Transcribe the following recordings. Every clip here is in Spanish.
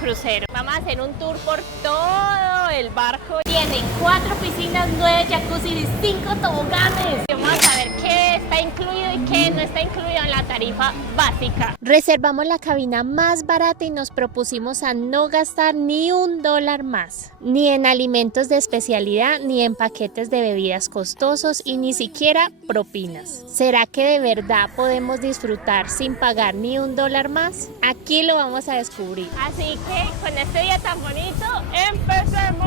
crucero. Vamos a hacer un tour por todo el barco. Tiene 4 piscinas, 9 jacuzzi y 5 toboganes. Vamos a ver qué está incluido y qué no está incluido en la tarifa básica. Reservamos la cabina más barata y nos propusimos a no gastar ni $1 más. Ni en alimentos de especialidad, ni en paquetes de bebidas costosos y ni siquiera propinas. ¿Será que de verdad podemos disfrutar sin pagar ni $1 más? Aquí lo vamos a descubrir. Así que con este día tan bonito, ¡empecemos!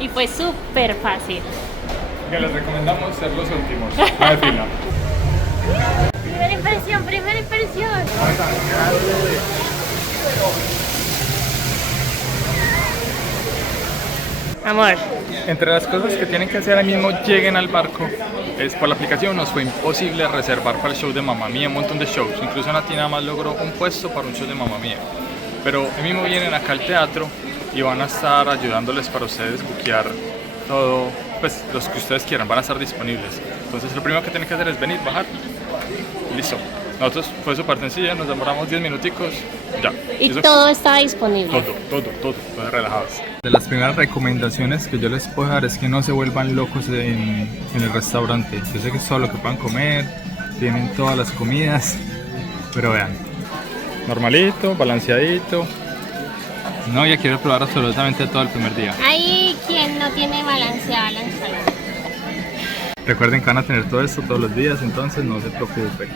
Y fue súper fácil. Que les recomendamos ser los últimos. A ver, fila. Primera impresión, primera impresión. Amor. Entre las cosas que tienen que hacer ahora mismo lleguen al barco, es por la aplicación nos fue imposible reservar para el show de Mamma Mía, un montón de shows. Incluso Nati nada más logró un puesto para un show de Mamma Mía. Pero hoy mismo vienen acá al teatro y van a estar ayudándoles para ustedes buquear todo, pues los que ustedes quieran, van a estar disponibles. Entonces lo primero que tienen que hacer es venir, bajar, listo. Nosotros fue súper sencilla, nos demoramos 10 minuticos, ya. Y eso, todo está disponible. Todo, relajados. De las primeras recomendaciones que yo les puedo dar es que no se vuelvan locos en el restaurante. Yo sé que es todo lo que puedan comer, tienen todas las comidas, pero vean, normalito, balanceadito. No, ya quiero probar absolutamente todo el primer día. Hay quien no tiene balanceada la ensalada. Recuerden que van a tener todo esto todos los días, entonces no se preocupen.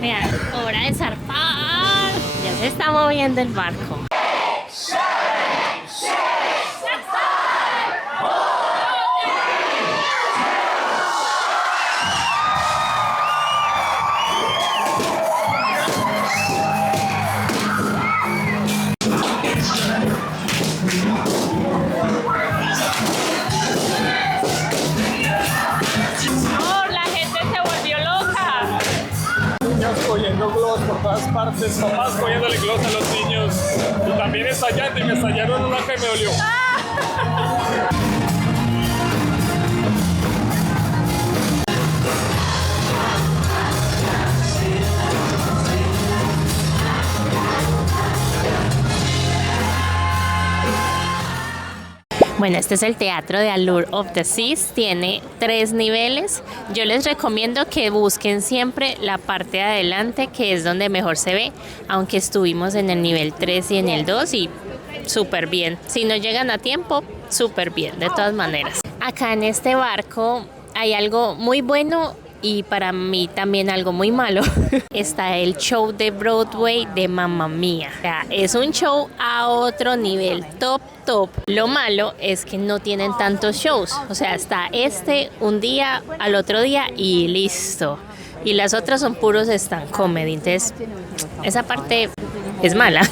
Vean, hora de zarpar. Ya se está moviendo el barco. Cogiendo globos por todas partes, papás cogiéndole globos a los niños y también estallando y me estallaron una que me dolió. Bueno, este es el teatro de Allure of the Seas, tiene 3 niveles. Yo les recomiendo que busquen siempre la parte de adelante, que es donde mejor se ve, aunque estuvimos en el nivel 3 y en el 2 y súper bien. Si no llegan a tiempo, súper bien, de todas maneras. Acá en este barco hay algo muy bueno y para mí también algo muy malo. Está el show de Broadway de Mamma Mía. O sea, es un show a otro nivel, top. Lo malo es que no tienen tantos shows. O sea, está un día, al otro día y listo. Y las otras son puros stand comedy. Entonces, esa parte es mala.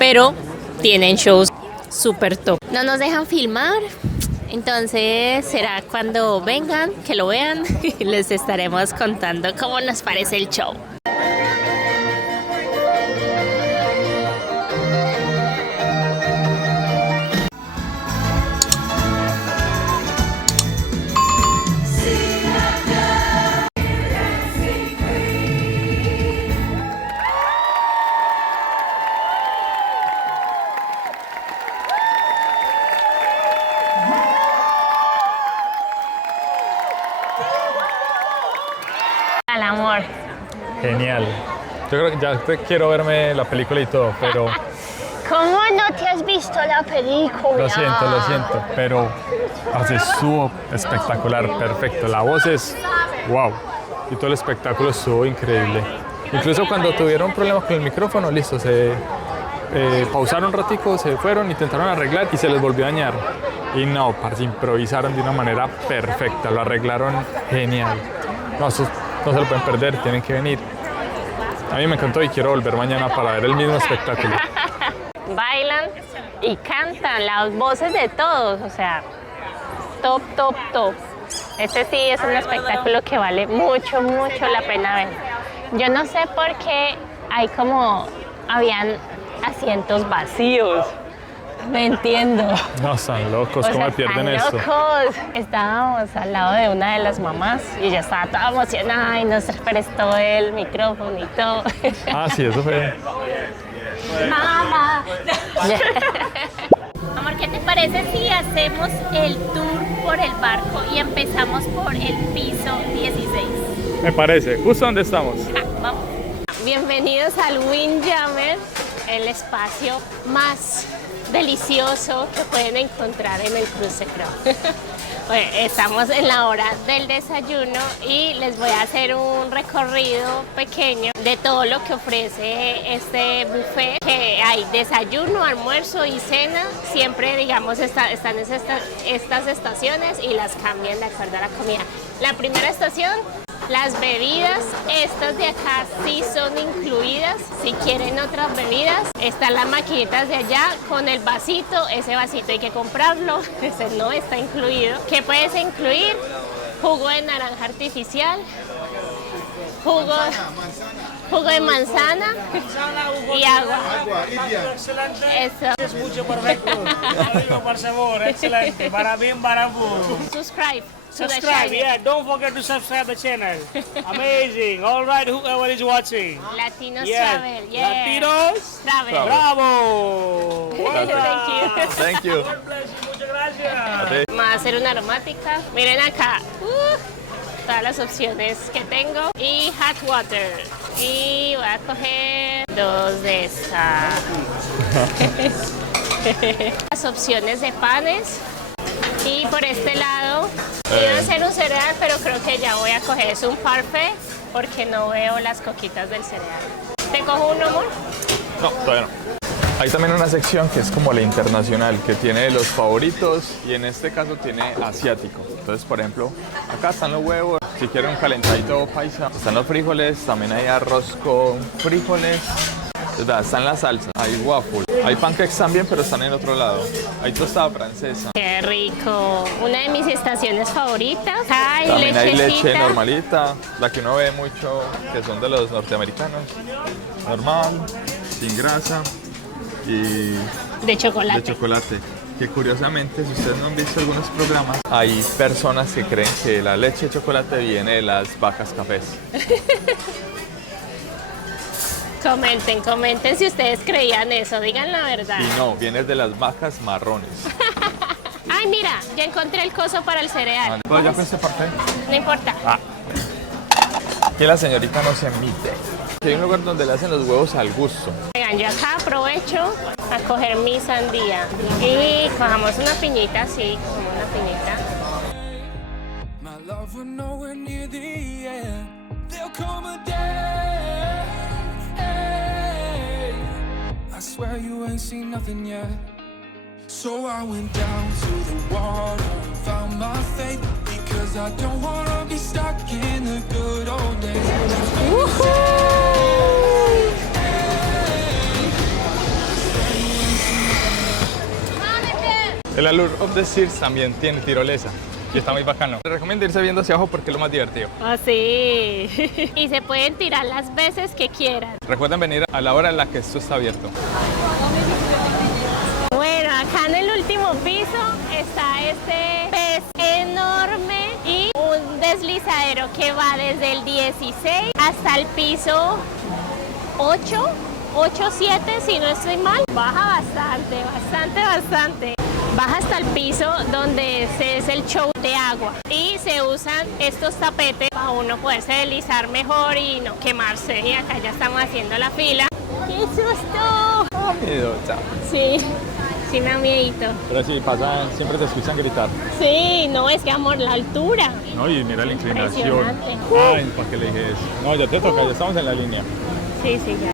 Pero tienen shows súper top. No nos dejan filmar. Entonces será cuando vengan, que lo vean, y les estaremos contando cómo nos parece el show. Al amor. Genial. Yo creo que ya quiero verme la película y todo, pero ¿Cómo no te has visto la película? Lo siento, pero estuvo espectacular, perfecto. La voz es wow y todo el espectáculo estuvo increíble. Incluso cuando tuvieron problemas con el micrófono, listo, se pausaron un ratico, se fueron, intentaron arreglar y se les volvió a dañar. Y no, parce, improvisaron de una manera perfecta, lo arreglaron genial. No, eso no se lo pueden perder, tienen que venir. A mí me encantó y quiero volver mañana para ver el mismo espectáculo. Bailan y cantan, las voces de todos, o sea, top, top, top. Este sí es un espectáculo que vale mucho, mucho la pena ver. Yo no sé por qué habían asientos vacíos. No entiendo. No, están locos, ¿cómo pierden están esto? locos. Estábamos al lado de una de las mamás y ella estaba toda emocionada y nos prestó el micrófono y todo. Ah, sí, eso fue. ¡Mamá! Amor, ¿qué te parece si hacemos el tour por el barco y empezamos por el piso 16? Me parece, justo donde estamos. Vamos. Bienvenidos al Windjammer, el espacio más delicioso que pueden encontrar en el crucero. Bueno, estamos en la hora del desayuno y les voy a hacer un recorrido pequeño de todo lo que ofrece este buffet, que hay desayuno, almuerzo y cena. Siempre, digamos, están estas estaciones y las cambian de acuerdo a la comida. La primera estación, las bebidas, estas de acá sí son incluidas. Si quieren otras bebidas, están las maquinitas de allá con el vasito. Ese vasito hay que comprarlo, ese no está incluido. ¿Qué puedes incluir? Jugo de naranja artificial, jugo de manzana y agua. Eso. Es mucho perfecto. Por favor, excelente. Para bien, para vos. Subscribe. Subscribe, yeah. Don't forget to subscribe the channel. Amazing. All right, whoever is watching. Latinos Yeah. Travel. Yeah. Latinos. Travel. Bravo. Thank you. Thank you. God bless you. Muchas gracias. Vamos a hacer una aromática. Miren acá. Todas las opciones que tengo. Y hot water. Y voy a coger 2 de esta. Las opciones de panes. Y por este lado, iba a hacer un cereal, pero creo que ya voy a coger es un parfait porque no veo las coquitas del cereal. ¿Te cojo uno, amor? No, todavía no. Hay también una sección que es como la internacional, que tiene los favoritos y en este caso tiene asiático. Entonces, por ejemplo, acá están los huevos, si quieren un calentadito paisa. Están los frijoles, también hay arroz con frijoles. Están las salsas, hay waffle, hay pancakes también, pero están en otro lado. Hay tostada francesa. ¡Qué rico! Una de mis estaciones favoritas. Hay También hay lechecita. leche normalita, la que uno ve mucho, que son de los norteamericanos. Normal, sin grasa y De chocolate. de chocolate. Que curiosamente, si ustedes no han visto algunos programas, hay personas que creen que la leche de chocolate viene de las vacas cafés. Comenten si ustedes creían eso, digan la verdad. Y no, viene de las vacas marrones. Ay, mira, ya encontré el coso para el cereal. ¿Puedo ya con este parte? No importa. Aquí la señorita no se emite. Hay un lugar donde le hacen los huevos al gusto. Vengan, yo acá aprovecho a coger mi sandía. Y cojamos una piñita, así, como una piñita. My love will nowhere near the end. There'll come a day. I swear you ain't seen nothing yet. So I went down to the water and found my faith, because I don't wanna be stuck in the good old days. El Allure of the Seas también tiene tirolesa y está muy bacano. Les recomiendo irse viendo hacia abajo porque es lo más divertido. Ah, sí. Y se pueden tirar las veces que quieran. Recuerden venir a la hora en la que esto está abierto. Bueno, acá en el último piso está este pez enorme y un deslizadero que va desde el 16 hasta el piso 8, 7 si no estoy mal. Baja bastante. Baja hasta el piso donde es el show de agua y se usan estos tapetes para uno poderse deslizar mejor y no quemarse. Y acá ya estamos haciendo la fila. ¡Qué susto! miedosa. Sí, sí me da miedito. Pero sí, pasa, siempre te escuchan gritar. Sí, no, es que amor, la altura. No, y mira la inclinación. Impresionante. Ay, ¿para qué le dije eso? No, ya te toca, ya estamos en la línea. Sí, sí, ya.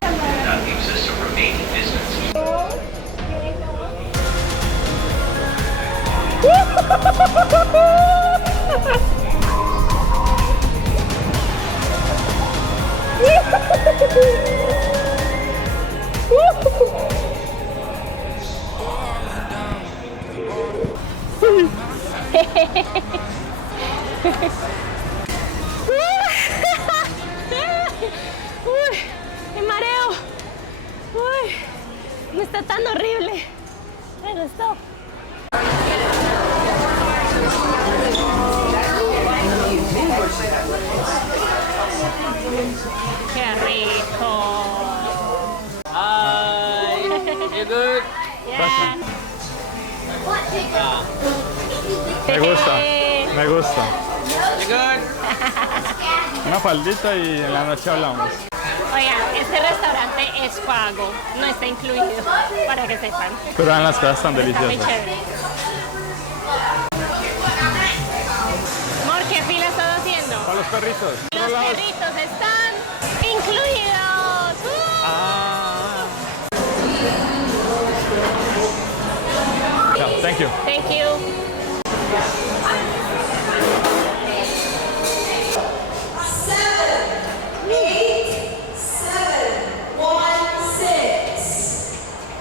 Uy, me mareo. Uy, no está tan horrible. Me gustó. Qué rico. Hi. You good? Yeah. Me gusta, me gusta. You good? Una faldita y en la noche hablamos. Oigan, este restaurante es pago, no está incluido, para que sepan. Pero eran las cosas tan Está muy deliciosas. chévere. Amor, ¿qué fila estás haciendo? Para los perritos. Los perritos están incluidos. Ah. Yeah, thank you. Thank you.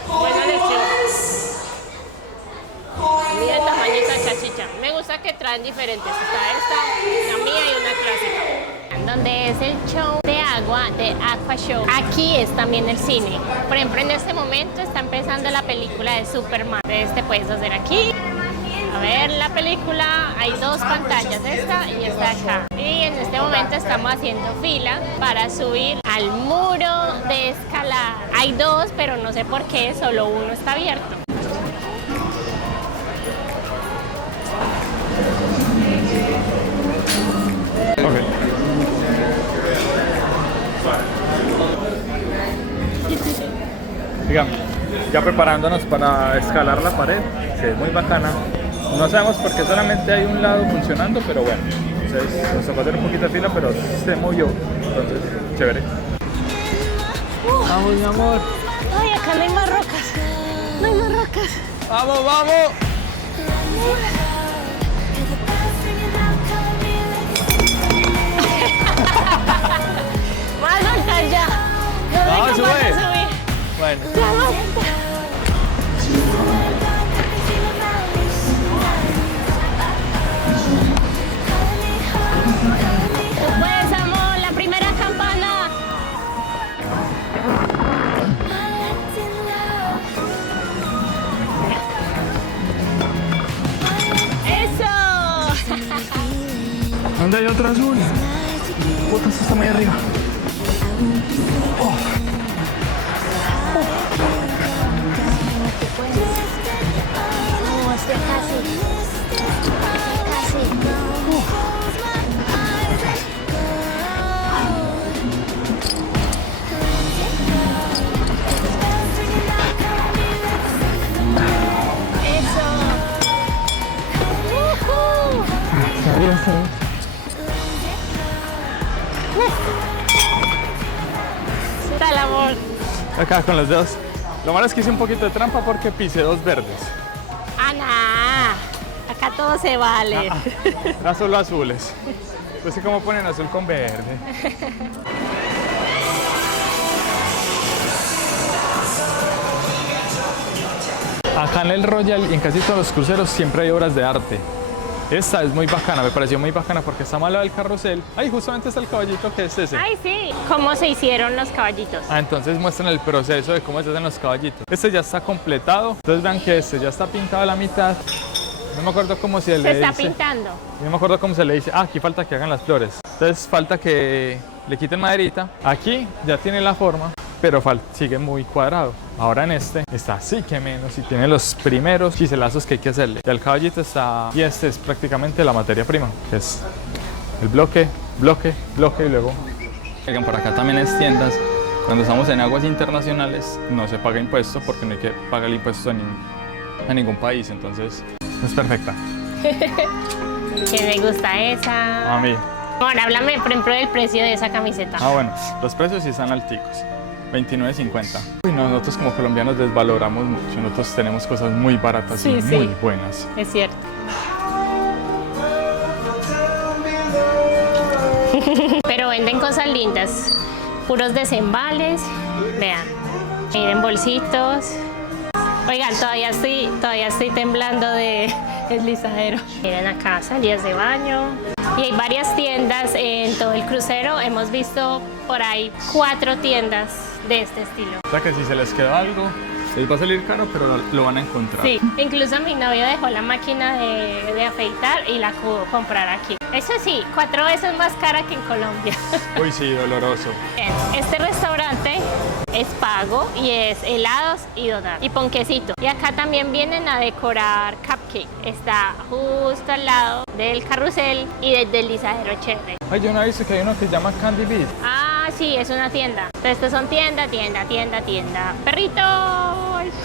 Buena elección. Mira el tamaño de esta chachicha. Me gusta que traen diferentes. Está esta, la mía y una clásica. Donde es el show de agua de Aqua Show. Aquí es también el cine. Por ejemplo, en este momento está empezando la película de Superman. Entonces te puedes hacer aquí. A ver la película, hay dos pantallas, esta y esta acá. Y en este momento estamos haciendo fila para subir al muro de escalada. Hay dos, pero no sé por qué, solo uno está abierto. Ok. Digamos, ya preparándonos para escalar la pared, que es muy bacana. No sabemos por qué solamente hay un lado funcionando, pero bueno. Entonces nos tocó hacer un poquito de fila, pero se movió. Entonces, chévere. Vamos, mi amor. Ay, acá no hay más rocas. No hay más rocas. Vamos, vamos. Más altas ya. No Vamos, soy capaz de sube. subir. Bueno. Ya basta. Pues, amor, la primera campana. ¡Eso! ¿Dónde hay otra azul? Puta, esto está muy arriba. No, este Está el amor. Acá con los dedos. Lo malo es que hice un poquito de trampa porque pisé dos verdes. Ana, acá todo se vale. Eran solo azules. No sé cómo ponen azul con verde. Acá en el Royal y en casi todos los cruceros siempre hay obras de arte. Esta es muy bacana, me pareció muy bacana porque está mal del carrusel. Ahí justamente está el caballito que es ese. Ay, sí. ¿Cómo se hicieron los caballitos? Ah, entonces muestran el proceso de cómo se hacen los caballitos. Este ya está completado. Entonces vean que este ya está pintado a la mitad. No me acuerdo cómo se le Se está dice. pintando. No me acuerdo cómo se le dice. Ah, aquí falta que hagan las flores. Entonces falta que le quiten maderita. Aquí ya tiene la forma, pero sigue muy cuadrado. Ahora en este está así que menos y tiene los primeros chiselazos que hay que hacerle. Ya el caballito está, y este es prácticamente la materia prima, que es el bloque, bloque, bloque y luego. Por acá también es tiendas Cuando estamos en aguas internacionales no se paga impuesto porque no hay que pagar el impuesto a ningún país, entonces es perfecta. Que me gusta esa. A mí. Ahora háblame, por ejemplo, del precio de esa camiseta. Bueno, los precios sí están alticos, 29.50. Y nosotros como colombianos desvaloramos mucho, nosotros tenemos cosas muy baratas y muy buenas. Es cierto. Pero venden cosas lindas, puros desembales, vean, miren bolsitos. Oigan, todavía estoy temblando de deslizadero. Miren acá, salidas de baño. Y hay varias tiendas en todo el crucero. Hemos visto por ahí 4 tiendas de este estilo. O sea que si se les queda algo, les va a salir caro, pero lo van a encontrar. Sí, incluso mi novio dejó la máquina de afeitar y la pudo comprar aquí. Eso sí, 4 veces más cara que en Colombia. Uy, sí, doloroso. Bien, este restaurante es pago y es helados y donuts y ponquecito. Y acá también vienen a decorar cupcake. Está justo al lado del carrusel y del deslizadero chévere. Ay, yo no he visto que hay uno que se llama Candy Beat. Ah, sí, es una tienda. Entonces, estos son tienda. ¡Perritos!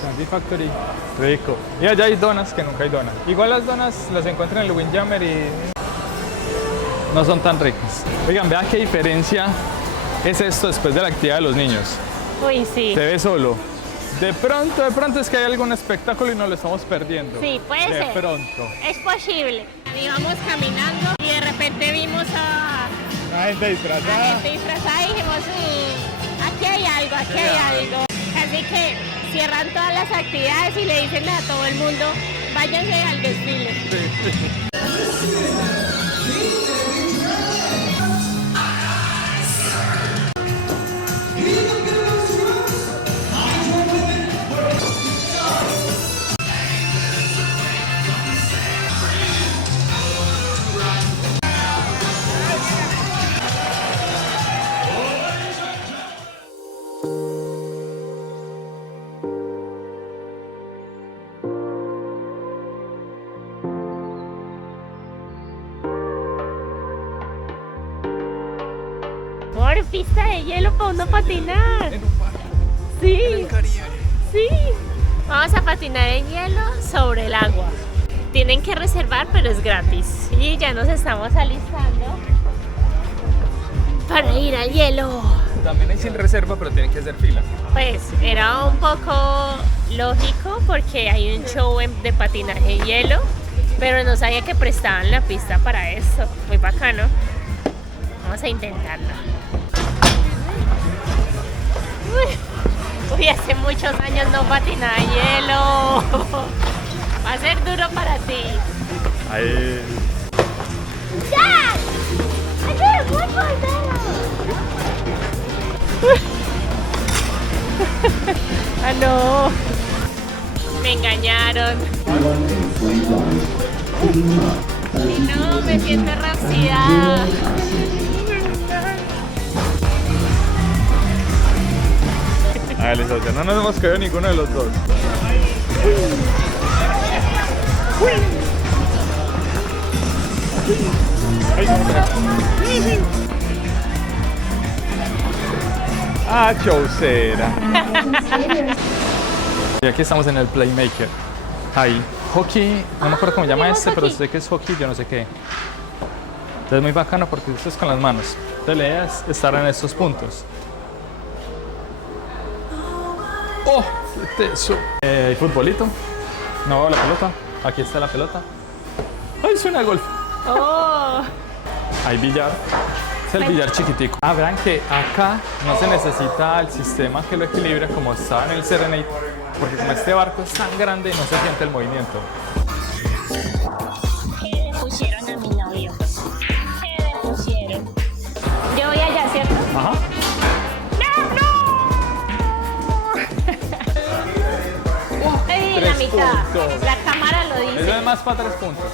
Candy Factory. Rico. Y allá hay donas que nunca hay donas. Igual las donas las encuentran en el Windjammer y no son tan ricas. Oigan, vean qué diferencia es esto después de la actividad de los niños. Uy, sí. Se ve solo. De pronto es que hay algún espectáculo y nos lo estamos perdiendo. Sí, puede ser. De pronto. Es posible. Íbamos caminando y de repente vimos a La gente disfrazada. y dijimos, aquí hay algo. Así que cierran todas las actividades y le dicen a todo el mundo, váyanse al desfile. Por pista de hielo para uno patinar. Sí. Sí. Vamos a patinar en hielo sobre el agua. Tienen que reservar, pero es gratis. Y ya nos estamos alistando para ir al hielo. También hay sin reserva, pero tienen que hacer fila. Pues era un poco lógico porque hay un show de patinaje en hielo, pero no sabía que prestaban la pista para eso. Muy bacano. Vamos a intentarlo. Uy, hace muchos años no patinaba en hielo. Va a ser duro para ti. Ahí. ¡Ya! ¡Ay, muy ¡Ah, no! Me engañaron. No, me siento rauxidada. A ver, Lizocia, no nos hemos caído ninguno de los dos. Ah, chaucera. Y aquí estamos en el Playmaker. Ahí. Hockey, no me acuerdo cómo se llama este, pero sé que es hockey, yo no sé qué. Entonces es muy bacano porque esto es con las manos. Entonces la idea es estar en estos puntos. ¡Oh! ¡Qué teso! Hay futbolito. No veo la pelota. Aquí está la pelota. ¡Ay, suena golf! Oh. Hay billar. Es el billar chiquitico. Verán que acá no se necesita el sistema que lo equilibra como estaba en el Serenade, porque como este barco es tan grande no se siente el movimiento. ¿Qué le pusieron a mi novio? ¿Qué le pusieron? Yo voy allá, ¿cierto? Ajá. ¡Ay, la 3 mitad! puntos. La cámara lo dice. Eso es más para 3 puntos.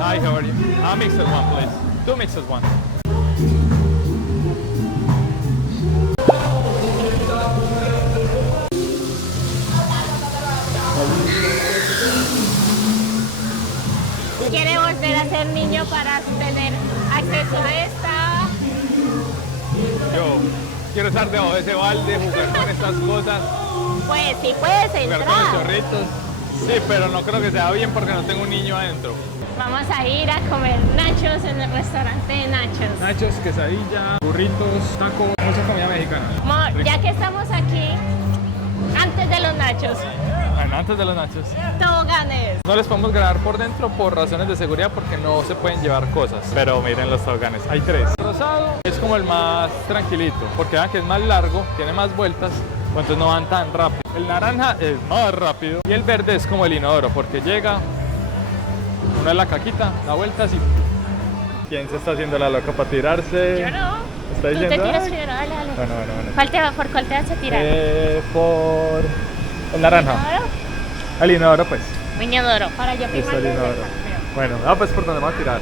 Hi, how are you? Mixed one, please. 2 mixed one. ¿Quiere volver a ser niño para tener acceso a esta? Yo quiero estar debajo de ese balde, jugar con estas cosas, Pues sí puedes jugar con los entrar. chorritos. Sí, pero no creo que sea bien porque no tengo un niño adentro. Vamos a ir a comer nachos en el restaurante de nachos. Nachos, quesadilla, burritos, tacos, mucha comida mexicana. Amor, ya que estamos aquí, antes de los nachos, Bueno, antes de los nachos. toboganes. No les podemos grabar por dentro por razones de seguridad porque no se pueden llevar cosas. Pero miren los toboganes, hay 3. El rosado es como el más tranquilito porque vean que es más largo, tiene más vueltas, entonces no van tan rápido. El naranja es más rápido y el verde es como el inodoro porque llega, uno es la caquita, da vueltas y... ¿Quién se está haciendo la loca para tirarse? Yo no. ¿Está Tú te diciendo? tiras "Ay"? primero, dale, dale. Bueno. ¿Por cuál te vas a tirar? Por el naranja. ¿Inodoro? El inodoro pues. O inodoro, para yo Listo, primero. el inodoro. Bueno, pues por donde vamos a tirar.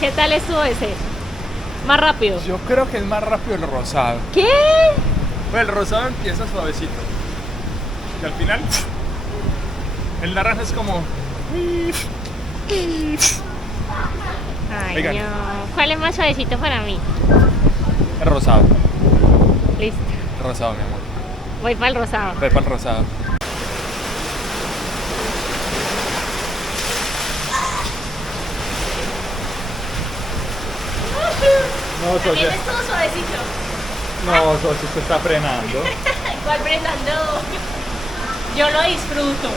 ¿Qué tal estuvo ese? Más rápido. Yo creo que es más rápido el rosado. ¿Qué? Bueno, el rosado empieza suavecito. Y al final, el naranja es como... Ay, Oigan. no. ¿Cuál es más suavecito para mí? El rosado. Listo. El rosado, mi amor. Voy para el rosado. Ve para el rosado. No, También estuvo suavecito. No, socio, se está frenando. ¿Cuál frenando? Yo lo disfruto.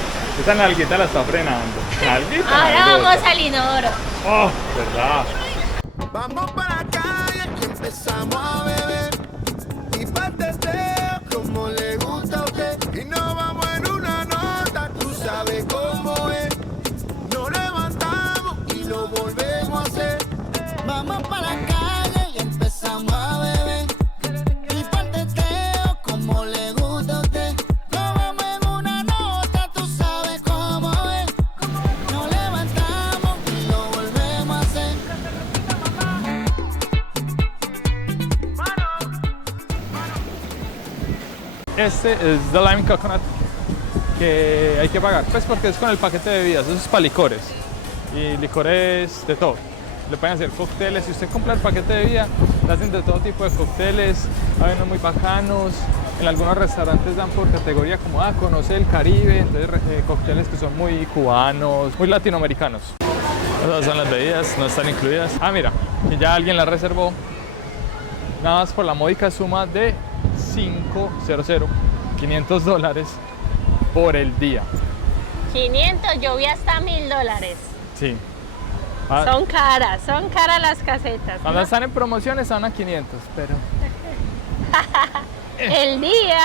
Esa nalguita la está frenando. Nalguita. Ahora nalgota. vamos al inodoro. Oh, verdad. Vamos para la calle y empezamos a beber y pa'l teteo como le gusta a usted y nos vamos en una nota, tú sabes cómo es. Nos levantamos y lo volvemos a hacer. Vamos para la calle y empezamos a beber y pa'l teteo como le gusta a usted. Nos vamos en una nota, tú sabes cómo es. Nos levantamos y lo volvemos a hacer. Este es The Lime Coconut que hay que pagar, pues porque es con el paquete de bebidas, eso es para licores y licores de todo. Le pueden hacer cócteles, si usted compra el paquete de bebida, le hacen de todo tipo de cócteles, hay unos muy bacanos, en algunos restaurantes dan por categoría como, conoce el Caribe, entonces cócteles que son muy cubanos, muy latinoamericanos. Esas son las bebidas, no están incluidas. Mira, que ya alguien la reservó, nada más por la módica suma de $500 por el día. 500, yo vi hasta $1000. Sí. Son caras las casetas. Cuando ¿no? están en promociones están a 500, pero... El día,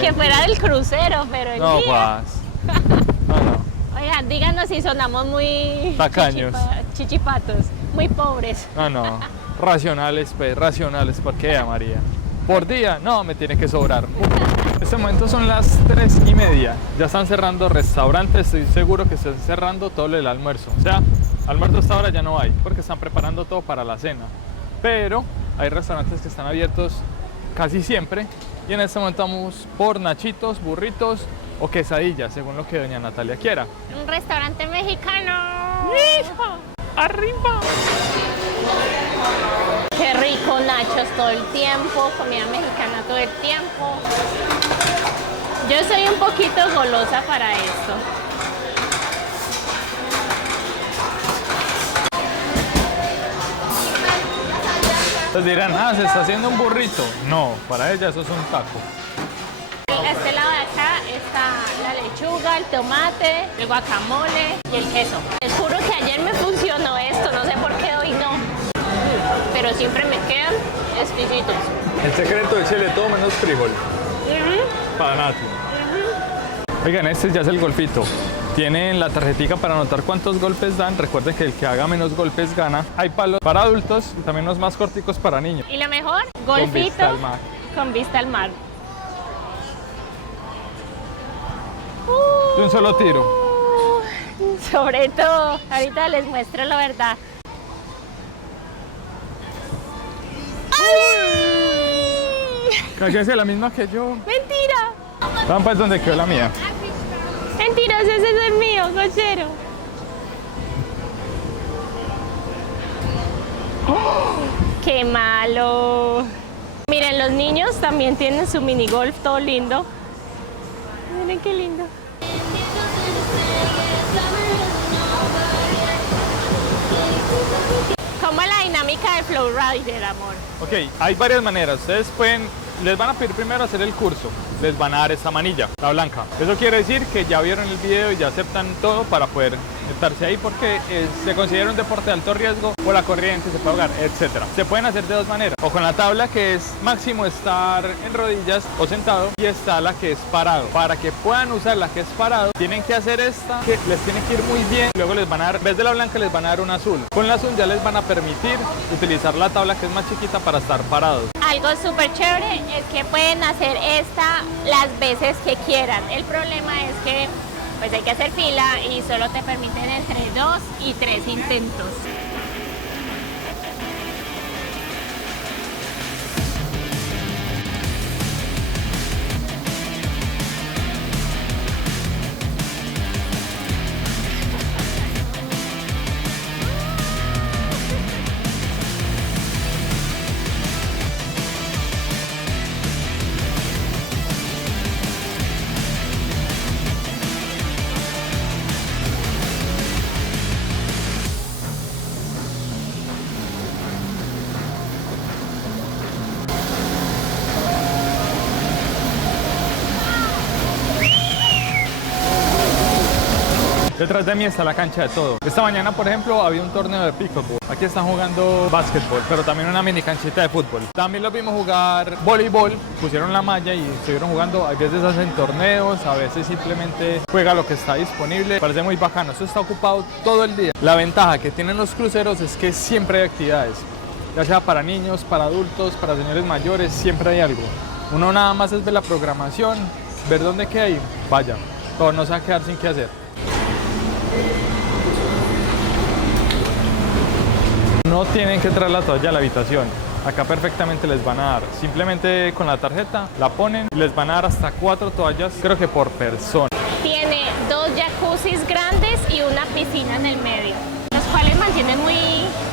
que fuera del crucero, pero el No, día. pues. No. Oigan, díganos si sonamos muy Tacaños. chichipatos, muy pobres. No. Racionales, pues, racionales. ¿Por qué, María? Por día, no, me tiene que sobrar. En este momento son las 3:30. Ya están cerrando restaurantes. Estoy seguro que están cerrando todo el almuerzo. O sea, almuerzo hasta ahora ya no hay, porque están preparando todo para la cena. Pero hay restaurantes que están abiertos casi siempre. Y en este momento vamos por nachitos, burritos o quesadillas, según lo que doña Natalia quiera. Un restaurante mexicano. ¡Arriba! Qué rico, nachos todo el tiempo, comida mexicana todo el tiempo. Yo soy un poquito golosa para esto. Entonces dirán, se está haciendo un burrito. No, para ella eso es un taco. A este lado de acá está la lechuga, el tomate, el guacamole y el queso. Les juro que ayer me funcionó esto, no sé por qué hoy no. Pero siempre me quedan exquisitos. El secreto es echarle todo menos frijol. Para Nati. Oigan, este ya es el golfito. Tienen la tarjetica para anotar cuántos golpes dan. Recuerden que el que haga menos golpes gana. Hay palos para adultos y también unos más corticos para niños. Y lo mejor, Con golfito vista al mar. con vista al mar. De un solo tiro. Sobre todo, ahorita les muestro la verdad. Casi hace la misma que yo. ¡Mentira! Van pues donde quedó la mía. Mentiroso, ese es el mío, cochero. ¡Qué malo! Miren, los niños también tienen su mini golf todo lindo. Miren qué lindo. ¿Cómo es la dinámica de Flow Rider, amor? Ok, hay varias maneras. Ustedes les van a pedir primero hacer el curso. Les van a dar esta manilla, la blanca. Eso quiere decir que ya vieron el video y ya aceptan todo para poder estarse ahí porque se considera un deporte de alto riesgo por la corriente, se puede ahogar, etc. Se pueden hacer de dos maneras. O con la tabla, que es máximo estar en rodillas o sentado, y está la que es parado. Para que puedan usar la que es parado, tienen que hacer esta, que les tiene que ir muy bien. Luego les van a dar, en vez de la blanca, les van a dar una azul. Con la azul ya les van a permitir utilizar la tabla que es más chiquita para estar parados. Algo súper chévere es que pueden hacer esta las veces que quieran. El problema es que pues hay que hacer fila y solo te permiten entre 2 y 3 intentos. Detrás de mí está la cancha de todo. Esta mañana, por ejemplo, había un torneo de pickleball. Aquí están jugando básquetbol, pero también una mini canchita de fútbol. También los vimos jugar voleibol, pusieron la malla y estuvieron jugando. A veces hacen torneos, a veces simplemente juega lo que está disponible. Parece muy bacano. Esto está ocupado todo el día. La ventaja que tienen los cruceros es que siempre hay actividades. Ya sea para niños, para adultos, para señores mayores, siempre hay algo. Uno nada más es ver la programación, ver dónde queda y vaya. Todo no se va a quedar sin qué hacer. No tienen que traer la toalla a la habitación. Acá perfectamente les van a dar. Simplemente con la tarjeta la ponen. Les van a dar hasta 4 toallas, creo que por persona. Tiene 2 jacuzzis grandes y una piscina en el medio, los cuales mantienen muy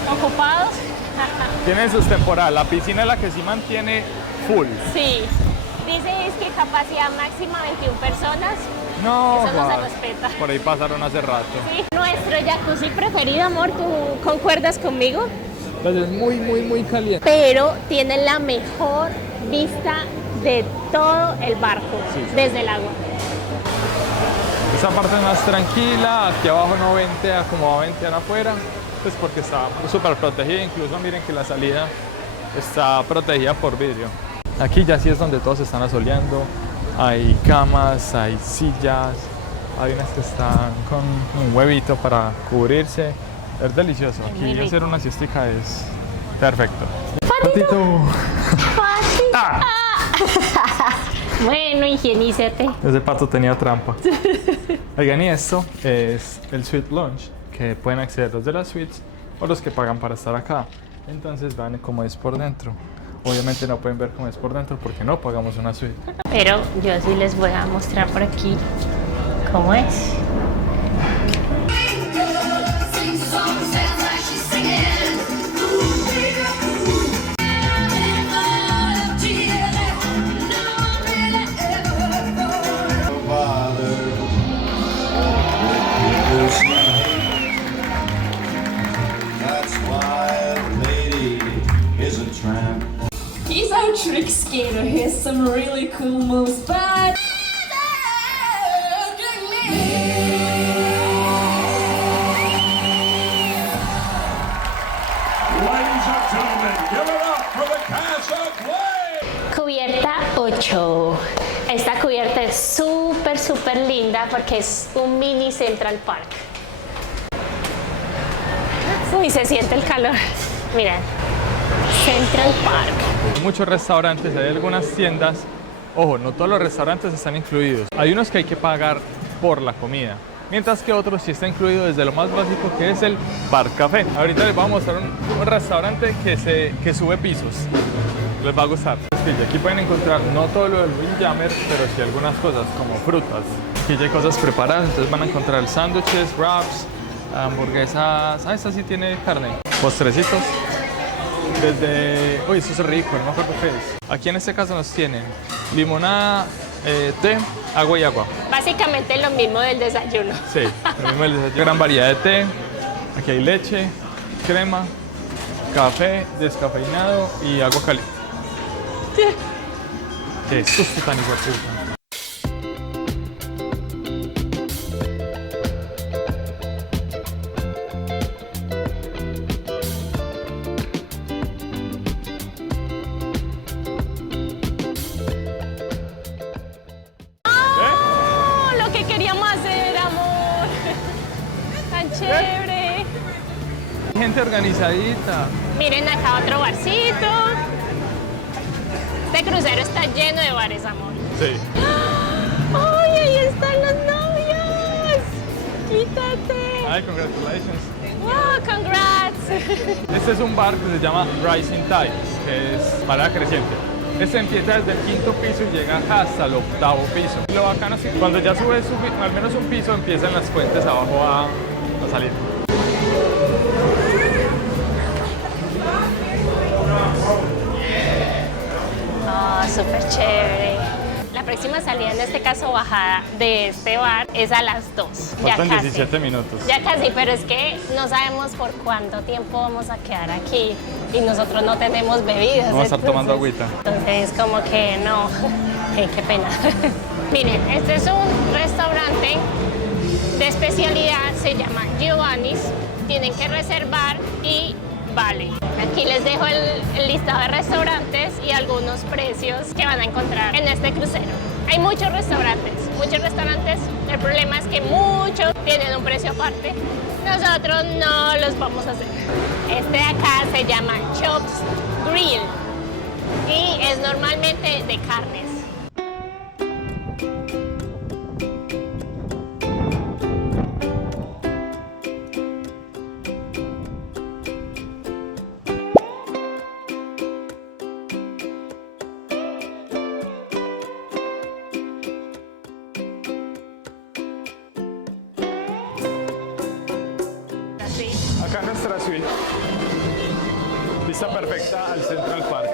ocupados. Tienen sus temporadas. La piscina es la que sí mantiene full. Sí. Dice es que capacidad máxima 21 personas. No, Eso no se respeta. por ahí pasaron hace rato. Sí. Nuestro jacuzzi preferido, amor, ¿tú concuerdas conmigo? Pues es muy, muy, muy caliente. Pero tiene la mejor vista de todo el barco, desde el agua. Esta parte es más tranquila, aquí abajo no ventea como va a ventear afuera, pues porque está súper protegida, incluso miren que la salida está protegida por vidrio. Aquí ya sí es donde todos se están asoleando, hay camas, hay sillas, hay unas que están con un huevito para cubrirse, es delicioso, aquí hacer una siestica es perfecto. ¡Patito! ¡Ah! Bueno, higienízate. Ese pato tenía trampa. Oigan, y esto es el Suite Lounge, que pueden acceder los de las suites o los que pagan para estar acá. Entonces vean cómo es por dentro. Obviamente no pueden ver cómo es por dentro porque no pagamos una suite. Pero yo sí les voy a mostrar por aquí cómo es. He's our trick skater. He has some really cool moves, but Ladies and gentlemen, give it up for the Casa Play! Cubierta 8. Esta cubierta es súper súper, súper linda porque es un mini Central Park. Uy, se siente el calor. Miren, Central Park. Muchos restaurantes, hay algunas tiendas. Ojo, no todos los restaurantes están incluidos. Hay unos que hay que pagar por la comida, mientras que otros sí está incluido desde lo más básico, que es el bar café. Ahorita les voy a mostrar un restaurante que sube pisos. Les va a gustar. Aquí pueden encontrar no todo lo del Windjammer, pero sí algunas cosas como frutas. Aquí ya hay cosas preparadas, entonces van a encontrar sándwiches, wraps, hamburguesas. Ah, esta sí tiene carne. Postrecitos. Desde... Uy, esto es rico, no me acuerdo qué es. Aquí en este caso nos tienen limonada, té, agua y agua. Básicamente lo mismo del desayuno. Sí, lo mismo del desayuno. Gran variedad de té. Aquí hay leche, crema, café, descafeinado y agua caliente. Qué susto tan hijo de puta. Lo que queríamos hacer, amor. Tan chévere. Gente organizadita. Miren acá otro barcito. Este crucero está lleno de bares, amor. Sí. ¡Ay, ahí están los novios! ¡Quítate! Ay, congratulations. ¡Wow, congrats! Este es un bar que se llama Rising Tide, que es parada creciente. Este empieza desde el 5.º piso y llega hasta el 8.º piso. Lo bacano es que cuando ya subes al menos un piso, empiezan las fuentes abajo a salir. Oh, súper chévere. La próxima salida, en este caso bajada de este bar, es a las 2. Faltan 17 minutos. Ya casi, pero es que no sabemos por cuánto tiempo vamos a quedar aquí y nosotros no tenemos bebidas. Vamos a estar tomando agüita. Entonces, como que no, qué pena. Miren, este es un restaurante de especialidad, se llama Giovanni's. Tienen que reservar y vale. Aquí les dejo el listado de restaurantes y algunos precios que van a encontrar en este crucero. Hay muchos restaurantes. El problema es que muchos tienen un precio aparte. Nosotros no los vamos a hacer. Este de acá se llama Chops Grill y es normalmente de carnes. Acá en nuestra suite, vista perfecta al Central Park.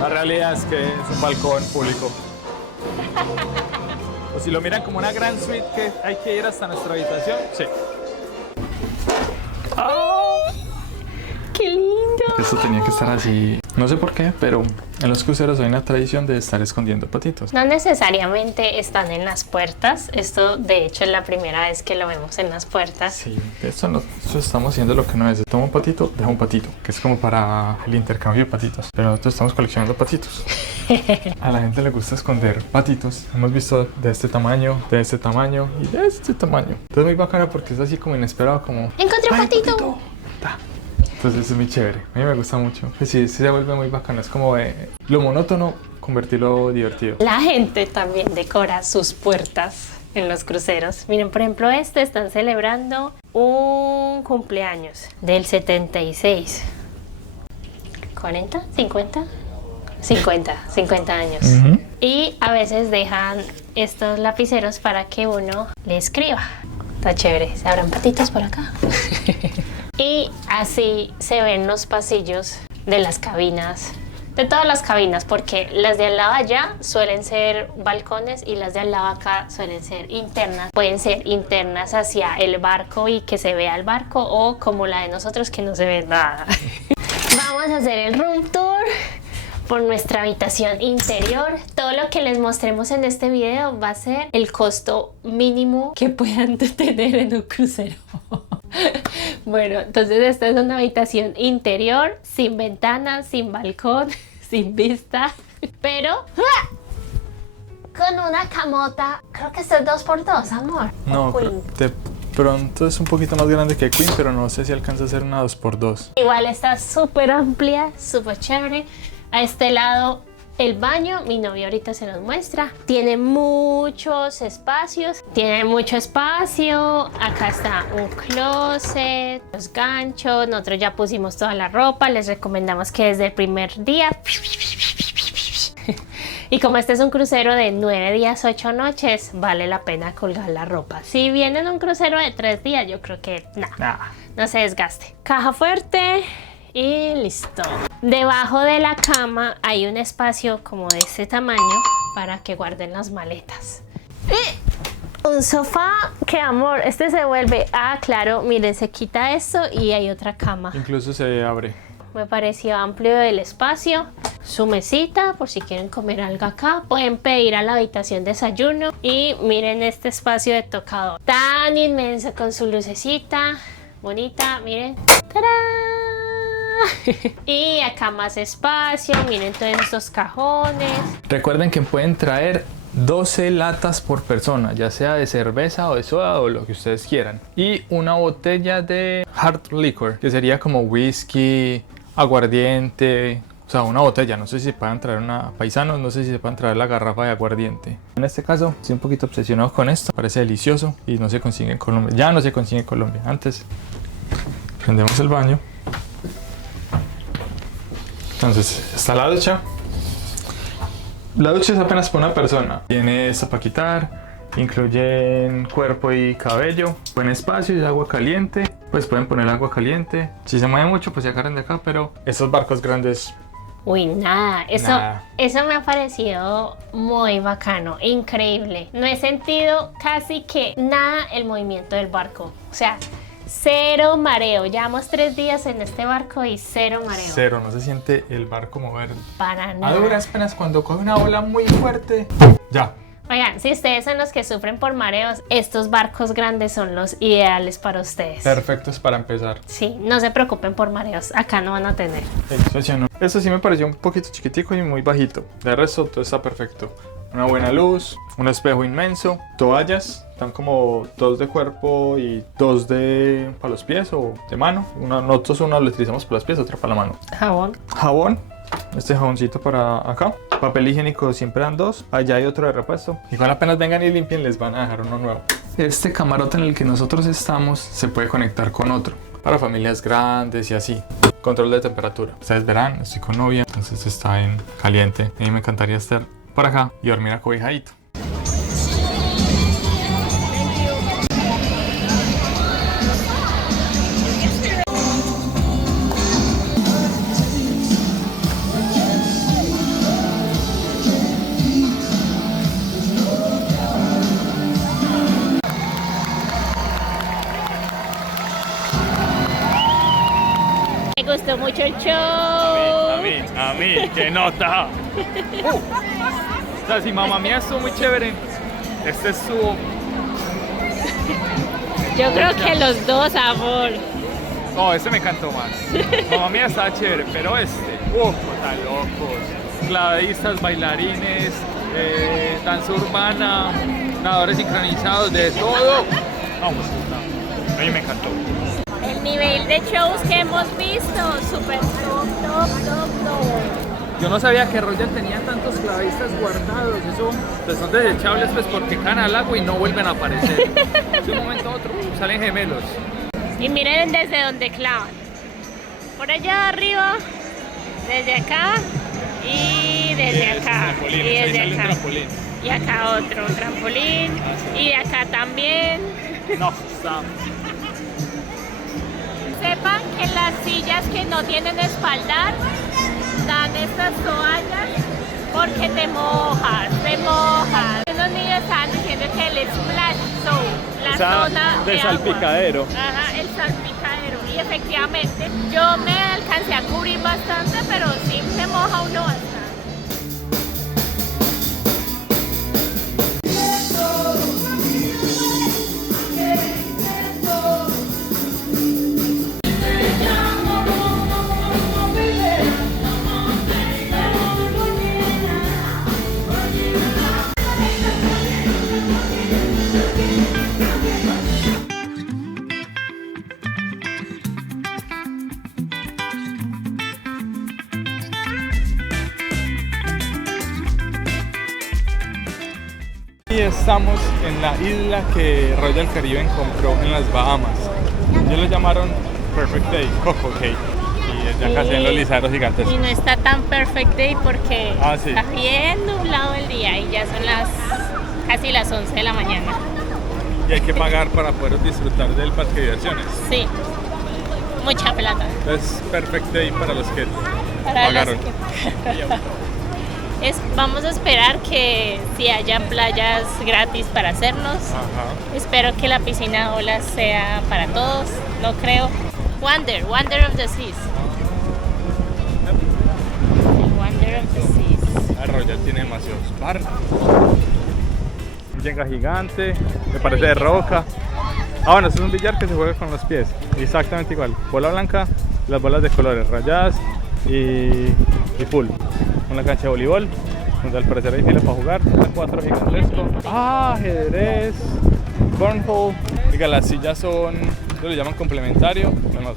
La realidad es que es un balcón público. O si lo miran como una gran suite que hay que ir hasta nuestra habitación, sí. ¡Qué lindo! Esto tenía que estar así. No sé por qué, pero en los cruceros hay una tradición de estar escondiendo patitos. No necesariamente están en las puertas. Esto, de hecho, es la primera vez que lo vemos en las puertas. Sí, esto estamos haciendo lo que no es. Toma un patito, deja un patito, que es como para el intercambio de patitos. Pero nosotros estamos coleccionando patitos. A la gente le gusta esconder patitos. Hemos visto de este tamaño y de este tamaño. Entonces muy bacana porque es así como inesperado, como... ¡Encontré un ¡ay, patito! Entonces es muy chévere. A mí me gusta mucho. Pues sí, se vuelve muy bacano. Es como de lo monótono, convertirlo divertido. La gente también decora sus puertas en los cruceros. Miren, por ejemplo, están celebrando un cumpleaños del 76. ¿40? ¿50? 50 años. Y a veces dejan estos lapiceros para que uno le escriba. Está chévere. ¿Se abran patitos por acá? Y así se ven los pasillos de las cabinas, de todas las cabinas, porque las de al lado allá suelen ser balcones y las de al lado acá suelen ser internas. Pueden ser internas hacia el barco y que se vea el barco, o como la de nosotros que no se ve nada. Vamos a hacer el room tour por nuestra habitación interior. Todo lo que les mostremos en este video va a ser el costo mínimo que puedan tener en un crucero. Bueno, entonces esta es una habitación interior, sin ventanas, sin balcón, sin vista, pero con una camota. Creo que este es 2x2, amor. No, Queen. de pronto es un poquito más grande que Queen, pero no sé si alcanza a ser una 2x2. Igual está súper amplia, súper chévere. A este lado el baño, mi novio ahorita se los muestra. Tiene muchos espacios, Acá está un closet, los ganchos. Nosotros ya pusimos toda la ropa. Les recomendamos que desde el primer día. Y como este es un crucero de 9 días, 8 noches, vale la pena colgar la ropa. Si viene en un crucero de 3 días, yo creo que no se desgaste. Caja fuerte y listo. Debajo de la cama hay un espacio como de este tamaño para que guarden las maletas. Un sofá que, amor, este se vuelve... claro, miren, se quita esto y hay otra cama. Incluso se abre. Me pareció amplio el espacio. Su mesita, por si quieren comer algo acá. Pueden pedir a la habitación desayuno. Y miren este espacio de tocador. Tan inmenso con su lucecita. Bonita, miren. ¡Tarán! Y acá más espacio. Miren todos estos cajones. Recuerden que pueden traer 12 latas por persona, ya sea de cerveza o de soda o lo que ustedes quieran. Y una botella de hard liquor, que sería como whisky, aguardiente. O sea, una botella, no sé si se puedan traer paisanos, no sé si se puedan traer la garrafa de aguardiente. En este caso, estoy un poquito obsesionado con esto. Parece delicioso y no se consigue en Colombia. Ya no se consigue en Colombia. Antes, prendemos el baño. Entonces, está la ducha. La ducha es apenas para una persona. Tiene esto para quitar. Incluyen cuerpo y cabello. Buen espacio y agua caliente. Pues pueden poner agua caliente. Si se mueve mucho, pues se agarran de acá. Pero estos barcos grandes... Uy, nada. Eso me ha parecido muy bacano, increíble. No he sentido casi que nada el movimiento del barco. O sea, cero mareo. Llevamos 3 días en este barco y cero mareo. Cero, no se siente el barco mover. Para nada. A duras penas cuando coge una ola muy fuerte. Ya. Oigan, si ustedes son los que sufren por mareos, estos barcos grandes son los ideales para ustedes. Perfectos para empezar. Sí, no se preocupen por mareos, acá no van a tener. Eso sí me pareció un poquito chiquitico y muy bajito. De resto todo está perfecto. Una buena luz, un espejo inmenso, toallas, están como 2 de cuerpo y 2 para los pies o de mano. Nosotros una lo utilizamos para los pies, otra para la mano. Jabón, este jaboncito para acá. Papel higiénico siempre dan 2, allá hay otro de repuesto. Igual apenas vengan y limpien les van a dejar uno nuevo. Este camarote en el que nosotros estamos se puede conectar con otro, para familias grandes y así. Control de temperatura. Ustedes verán, estoy con novia, entonces está en caliente. A mí me encantaría estar por acá y dormir acobijadito. Me gustó mucho el show. A mí, qué nota. O sea, si Mamma Mía estuvo muy chévere, este estuvo... Yo creo que los dos, amor. No, este me encantó más. Mamma Mía estaba chévere, pero está locos. Clavadistas, bailarines, danza urbana, nadadores sincronizados, de todo. Vamos, a mí me encantó. El nivel de shows que hemos visto, súper top. Yo no sabía que Royal tenía tantos clavadistas guardados. Eso pues son desechables pues porque caen al agua y no vuelven a aparecer. De un momento a otro salen gemelos. Y miren desde donde clavan. Por allá arriba, desde acá y desde acá. Y desde acá. Y acá otro trampolín. Y de acá también. No, está... Sepan que las sillas que no tienen espaldar dan estas toallas porque te mojas. Unos niños estaban diciendo que el splash zone, la zona de salpicadero. Agua. Ajá, el salpicadero. Y efectivamente yo me alcancé a cubrir bastante, pero sí se moja uno bastante. Hoy estamos en la isla que Royal Caribbean compró en las Bahamas. Ellos lo llamaron Perfect Day, Coco Cay. Y ya casi en los lisaros gigantes. Y no está tan perfect day porque Sí. está bien nublado el día y ya son casi las 11 de la mañana. Y hay que pagar para poder disfrutar del parque de diversiones. Sí, mucha plata. Es Perfect Day para los que Para pagaron. los que... vamos a esperar que si haya playas gratis para hacernos. Ajá. Espero que la piscina de olas sea para todos, no creo. Wonder of the Seas. El Wonder of the Seas. El Royal tiene demasiados barcos. Un Jenga gigante, me parece de roca. Bueno, este es un billar que se juega con los pies. Exactamente igual. Bola blanca, las bolas de colores rayadas y full. Una cancha de voleibol, donde al parecer hay fila para jugar. Un 4 gigantesco. Ajedrez, cornhole. Diga, las sillas son, ¿lo llaman complementario? Bueno,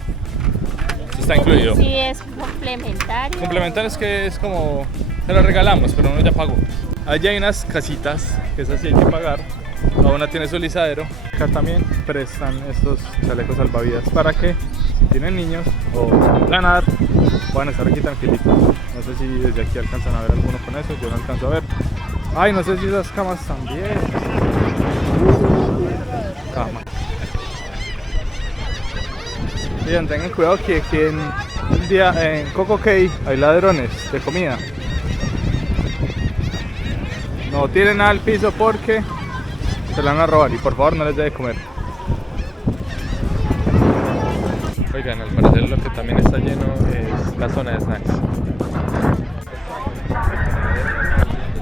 eso está incluido. Sí, es complementario. Complementario es que es como, se lo regalamos, pero uno ya pagó. Allá hay unas casitas, que esas sí hay que pagar. Cada una tiene su lisadero. Acá también prestan estos chalecos salvavidas para que si tienen niños o van a nadar, puedan estar aquí tranquilitos. No sé si desde aquí alcanzan a ver alguno con eso, yo no alcanzo a ver. Ay, no sé si esas camas también. Cama. Bien, tengan cuidado que aquí en Coco Cay hay ladrones de comida. No tiren nada al piso porque se la van a robar y por favor no les debe comer. Oigan, al parecer lo que también está lleno es la zona de snacks.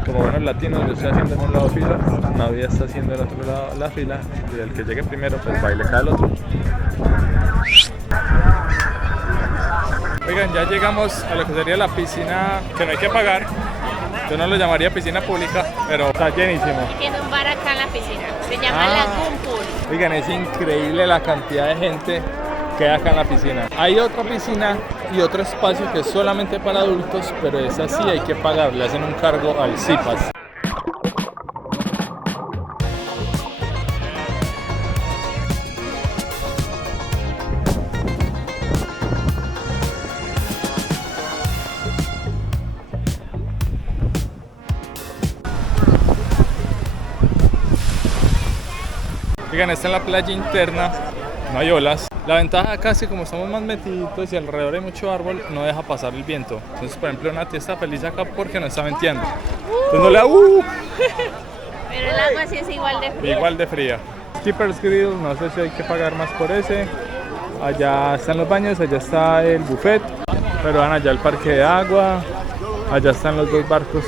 Como buenos latinos, yo estoy haciendo en un lado fila, Navidad está haciendo del otro lado la fila y el que llegue primero pues baile cada el otro. Oigan, ya llegamos a lo que sería la piscina que no hay que pagar. Yo no lo llamaría piscina pública, pero está llenísimo. Tiene un bar acá en la piscina, se llama Lagoon Pool. Oigan, es increíble la cantidad de gente que hay acá en la piscina. Hay otra piscina y otro espacio que es solamente para adultos, pero esa sí hay que pagar, le hacen un cargo al SeaPass. Oigan, está en la playa interna, no hay olas. La ventaja acá es que como estamos más metiditos y alrededor hay mucho árbol, no deja pasar el viento. Entonces, por ejemplo, Nati está feliz acá porque no está venteando. Entonces no le Pero el agua sí es igual de fría. Igual de fría. Keeper's Grill, no sé si hay que pagar más por ese. Allá están los baños, allá está el buffet. Pero van allá al parque de agua. Allá están los dos barcos.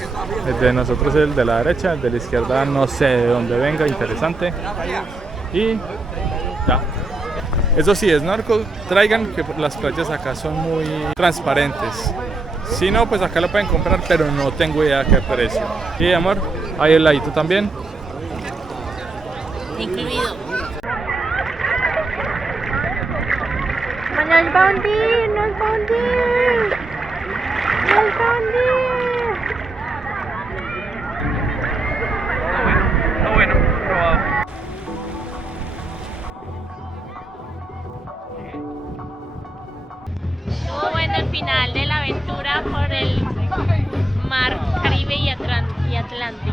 El de nosotros es el de la derecha, el de la izquierda no sé de dónde venga, interesante. Y ya. Eso sí, snorkel, traigan que las playas acá son muy transparentes. Si no, pues acá lo pueden comprar, pero no tengo idea qué precio. Y amor, hay el ladito también. Incluido. Nos va a hundir, nos va a hundir. Nos va a hundir. Está bueno, probado. Estuvo bueno el final de la aventura por el mar Caribe y Atlántico.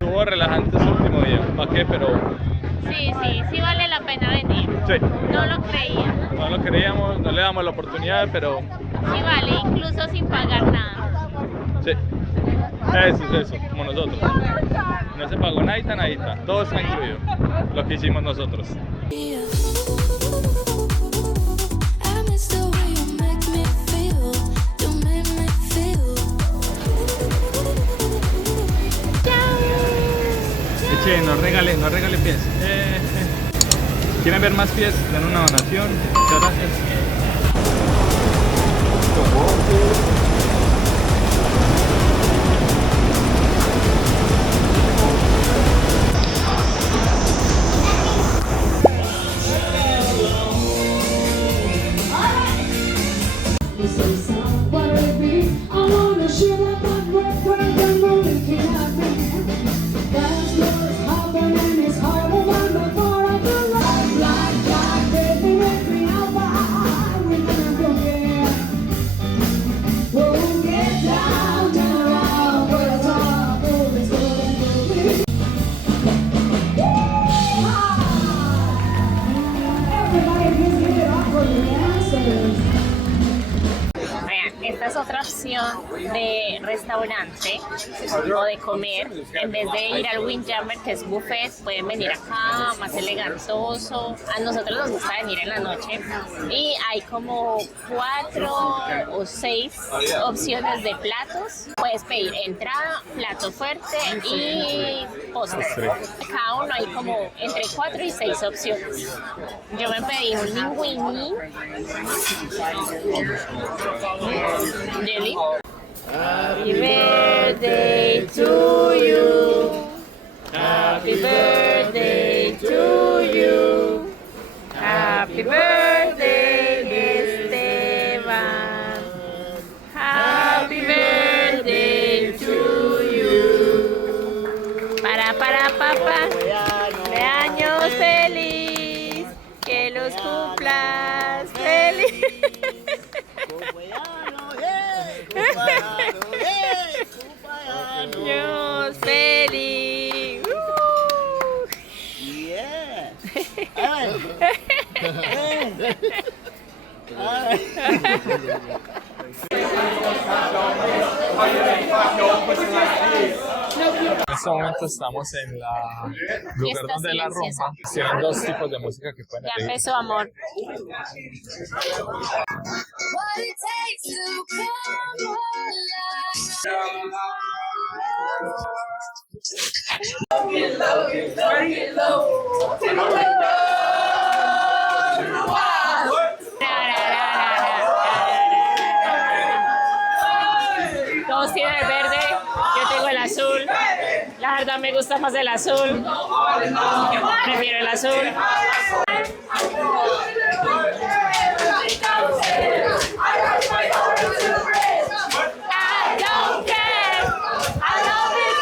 Estuvo relajante ese último día, ¿para qué? Pero Sí vale la pena venir. sí, No lo creía. no lo creíamos, no le damos la oportunidad, pero Sí vale, incluso sin pagar nada. sí. Eso es eso, como nosotros. No se pagó nadita, todo está incluido. Lo que hicimos nosotros. Che, no regale pies. ¿Quieren ver más pies? Den una donación. Muchas gracias. This is somebody I wanna share that record and only can happen. That's opción de restaurante o de comer. En vez de ir al Windjammer, que es buffet, pueden venir acá, más elegantoso. A nosotros nos gusta venir en la noche y hay como 4 o 6 opciones de platos. Puedes pedir entrada, plato fuerte y postre. Cada uno hay como entre 4 y 6 opciones. Yo me pedí un linguini. Jelly. Happy birthday to you. Happy birthday to you. Happy birthday, Esteban. Happy birthday to you. Para papá. Cumpleaños feliz. Que los cumplas feliz. Cumpleaños feliz. En este momento estamos en la lugar Está donde la silenciosa. rumba. Tienen 2 tipos de música que pueden Ya elegir. empezó, amor. Todos tienen el verde, yo tengo el azul. La verdad me gusta más el azul. Prefiero el azul. I don't care. I love it.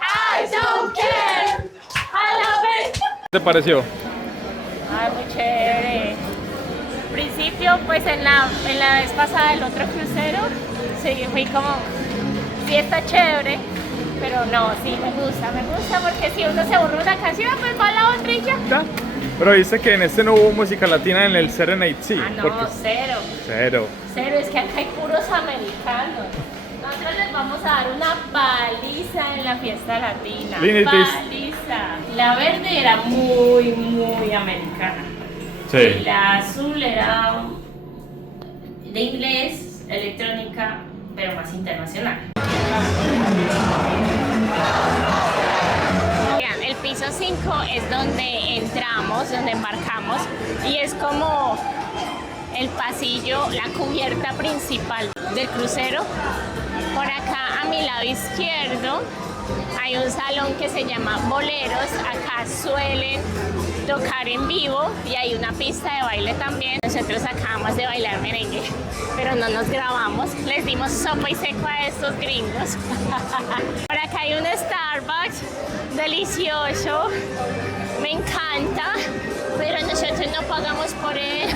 I don't care. I love it. ¿Qué te pareció? Ay, muy chévere. Al principio, pues en la vez pasada del otro crucero, sí, fui como, sí está chévere, pero no, sí me gusta porque si uno se aburre una canción, pues va a la otra y ya. Pero dice que en este no hubo música latina en el Serenade, sí. Ah, no, porque- cero. Cero. Cero, es que acá hay puros americanos. Nosotros les vamos a dar una paliza en la fiesta latina. Linitis. Paliza. La verde era muy, muy americana. Y Sí. la azul era de inglés, electrónica, pero más internacional. Vean, el piso 5 es donde entramos, donde embarcamos, y es como el pasillo, la cubierta principal del crucero. Por acá a mi lado izquierdo hay un salón que se llama Boleros. Acá suelen tocar en vivo y hay una pista de baile también. Nosotros acabamos de bailar merengue, pero no nos grabamos. Les dimos sopa y seco a estos gringos. Por acá hay un Starbucks delicioso. Me encanta, pero nosotros no pagamos por él.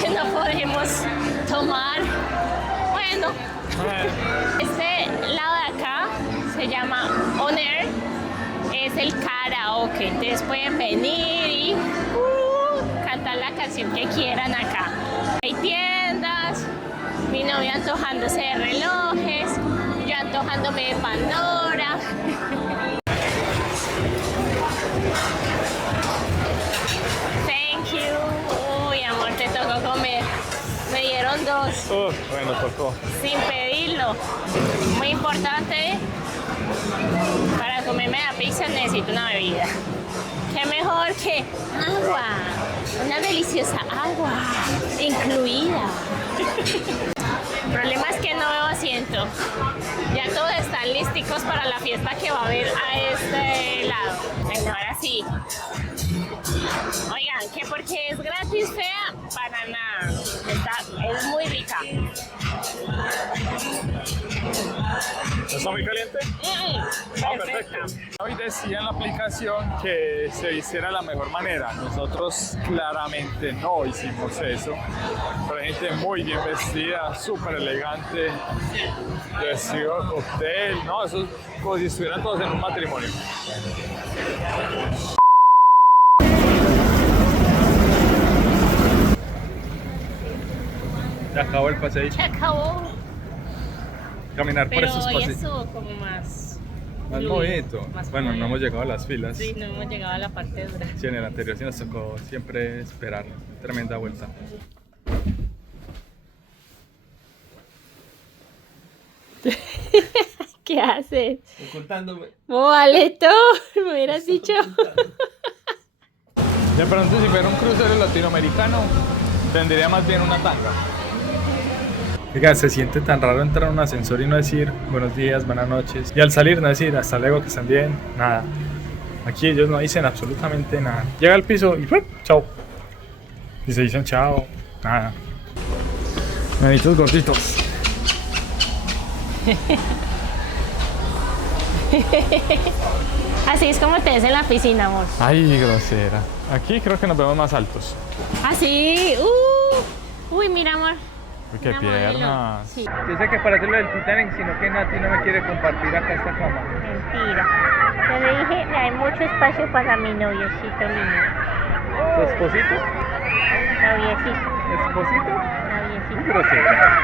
Que no podemos tomar. Bueno, este lado de acá se llama On Air, es el karaoke, entonces pueden venir y cantar la canción que quieran acá. Hay tiendas, mi novia antojándose de relojes, yo antojándome de Pandora. Thank you. Uy, amor, te tocó comer. Me dieron 2. Bueno, tocó. Sin pedirlo. Muy importante, para comerme la pizza necesito una bebida. ¿Qué mejor que agua? Una deliciosa agua incluida. El problema es que no veo asiento. Ya todos están listicos para la fiesta que va a haber a este lado. Bueno, ahora sí. Oigan, que porque es gratis fea, para nada. Es muy rica. ¿Está muy caliente? Perfecta. Hoy decía en la aplicación que se hiciera de la mejor manera. Nosotros claramente no hicimos eso. Pero hay gente muy bien vestida, súper elegante, vestido de cóctel, ¿no? Eso es como si estuvieran todos en un matrimonio. Ya acabó el paseo. Se acabó. caminar por Pero esos hoy pasillos. estuvo como más... Más fluido, bonito. más Bueno, no fluido. hemos llegado a las filas. Sí, no hemos llegado a la parte dura. Sí, en el anterior sí nos tocó siempre esperar. Tremenda vuelta. ¿Qué haces? Ocultándome. Aleto, me hubieras dicho. De pronto, si fuera un crucero latinoamericano, tendría más bien una tanga. Oiga, se siente tan raro entrar a un ascensor y no decir buenos días, buenas noches. Y al salir no decir hasta luego, que estén bien, nada. Aquí ellos no dicen absolutamente nada. Llega al piso y ¡pum! Chao. Y se dicen chao, nada. Manitos gorditos. Así es como te ves en la piscina, amor. Ay, grosera. Aquí creo que nos vemos más altos. Así. Uy, mira, amor. Uy, qué Una modelo. piernas. Sí, Yo sé que para hacerlo del Titanic, sino que Nati no me quiere compartir acá esta cama. mentira. Yo le dije, hay mucho espacio para mi noviecito lindo. ¿Tu esposito? Noviecito, ¿Esposito? noviecito. Grosera.